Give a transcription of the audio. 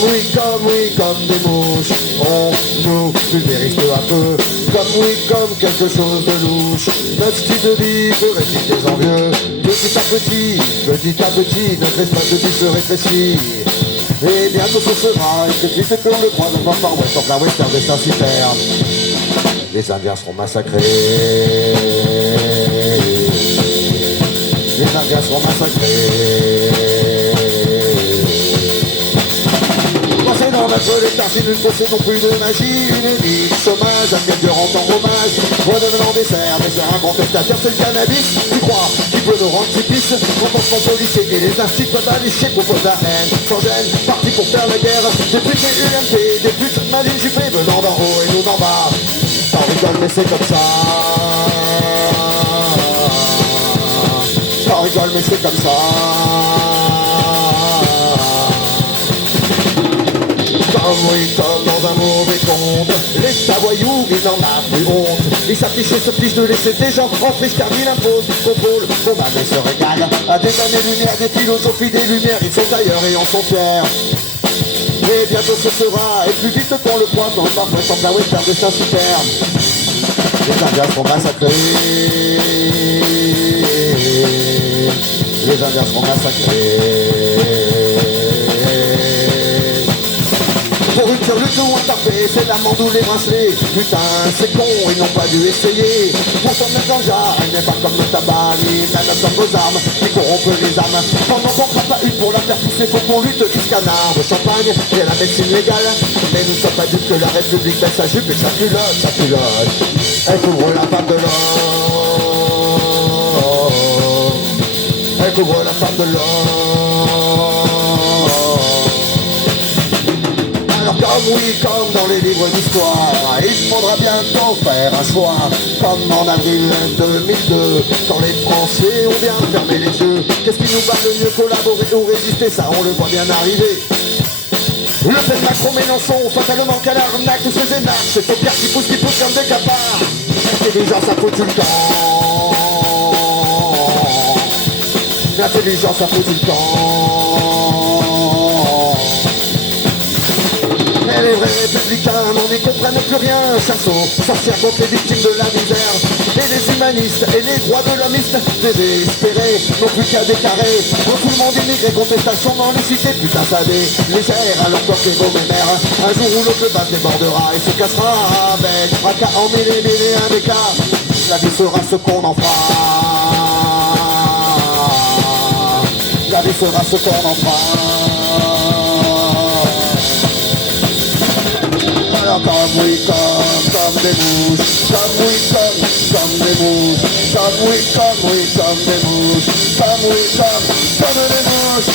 comme oui, comme des mouches. On nous pulvérise peu à peu. Comme quelque chose de louche. Notre style de vie peut réciter des envieux. Petit à petit, notre espace de vie se rétrécit. Et bientôt ce sera, et que vite que l'on le croise, on va par ouest, en plein western, destin superbe. Les Indiens seront massacrés. Les Indiens seront massacrés. Pensez dans notre léthargie, nous ne possédons plus de magie. Une vie de chômage, un Dieu rend en hommage. Redevenant dessert un contestataire, c'est le cannabis. Tu crois qu'il peut nous rendre typistes? On pense qu'on policier et les instituts peuvent allécher, propose la haine. Sans gêne, parti pour faire la guerre. Des putes et UMP, des putes malines juppées venant d'en haut et nous d'en bas. T'en rigoles mais c'est comme ça. T'en rigoles mais c'est comme ça. Comme dans un mauvais conte. L'État voyou, il n'en a plus honte. Il s'affiche et se fiche de laisser des gens en friche car il impose, contrôle, combat et se régale. À des années-lumière, des philosophies, des lumières, ils sont ailleurs et en sont fiers. Et bientôt ce sera, et plus vite qu'on le croit, dans le parfait sans la western destin superbe. Les Indiens seront massacrés. Les Indiens seront massacrés. Pour une lutte ou un tapé, c'est l'amende ou les bracelets. Putain, c'est con, ils n'ont pas dû essayer. Pourtant le ganja, elle n'est pas comme le tabac, ni même comme vos armes, qui corrompent les âmes. Pendant qu'on prend pas une pour la faire pousser, faut qu'on lutte jusqu'à canard de champagne et à la médecine légale. Mais nous sommes pas dupes que la République baisse sa jupe et sa culotte. Elle couvre la femme de l'homme. Elle couvre la femme de l'homme. Comme oui, comme dans les livres d'histoire, il faudra bientôt faire un choix. Comme en avril 2002, quand les Français ont bien fermé les yeux. Qu'est-ce qui nous va le mieux, collaborer ou résister? Ça, on le voit bien arriver. Le Pen, Macron, Mélenchon, fatalement qu'à l'arnaque, tous ces énarques, c'est aux pierres qui poussent comme des capards. L'intelligence a foutu le camp. L'intelligence a foutu le camp. Et les vrais républicains n'en y comprennent plus rien. Chassons, sorcières contre les victimes de la misère. Et les humanistes et les droits de l'homiste désespérés n'ont plus qu'à déclarer. Refoulement d'immigrés, contestation dans les cités. Putain ça légère alors que les beaux mères. Un jour où l'autre base débordera et se cassera avec fracas en mille et un des cas. La vie sera ce qu'on en fera. La vie sera ce qu'on en fera. Comme oui, comme des mouches. Comme oui, comme des mouches. Comme oui, comme des mouches. Comme oui, comme des mouches.